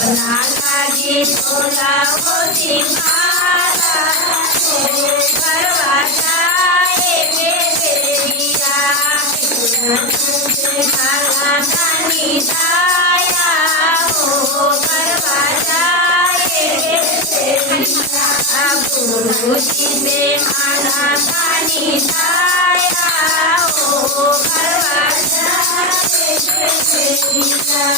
अपना लागी तोला होती मारा भरवा जाए बेरिया माला तानी दाया हो भरवा जाए बेरिया गुरुजी से माला तानी दाया हो भरवा जाए बेरिया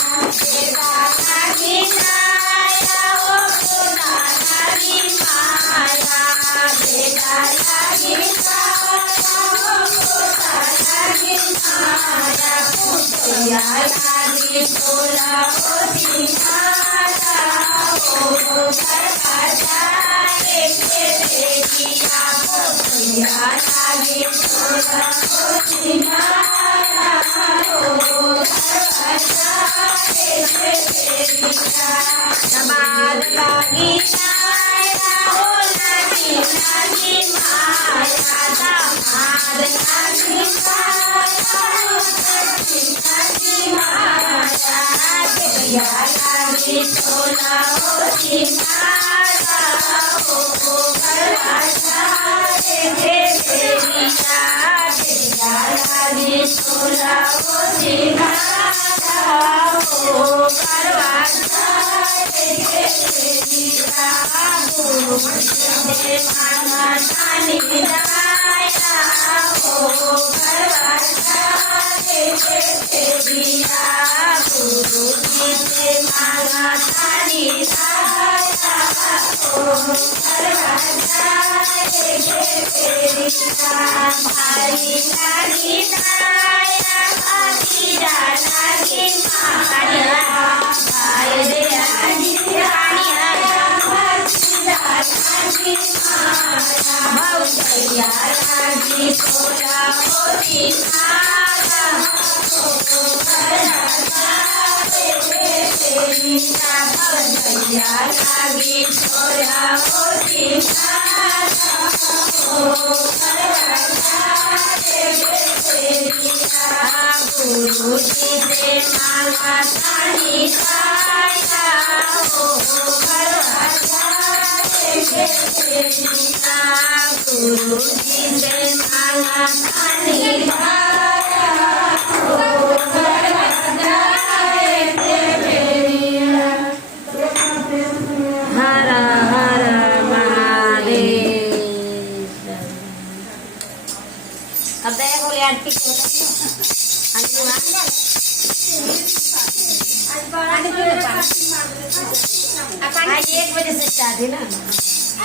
आज 1 बजे से स्टार्ट है ना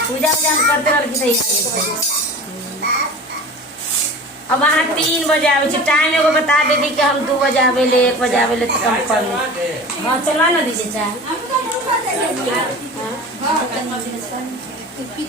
पूजा वूजा हम करते रह अब वहाँ तीन बजे आवे टाइम एगो बता दे दी कि हम 2 बजे आवेले 1 बजे आवेले तो कम कर हाँ चलवा ना दीजिए चाहे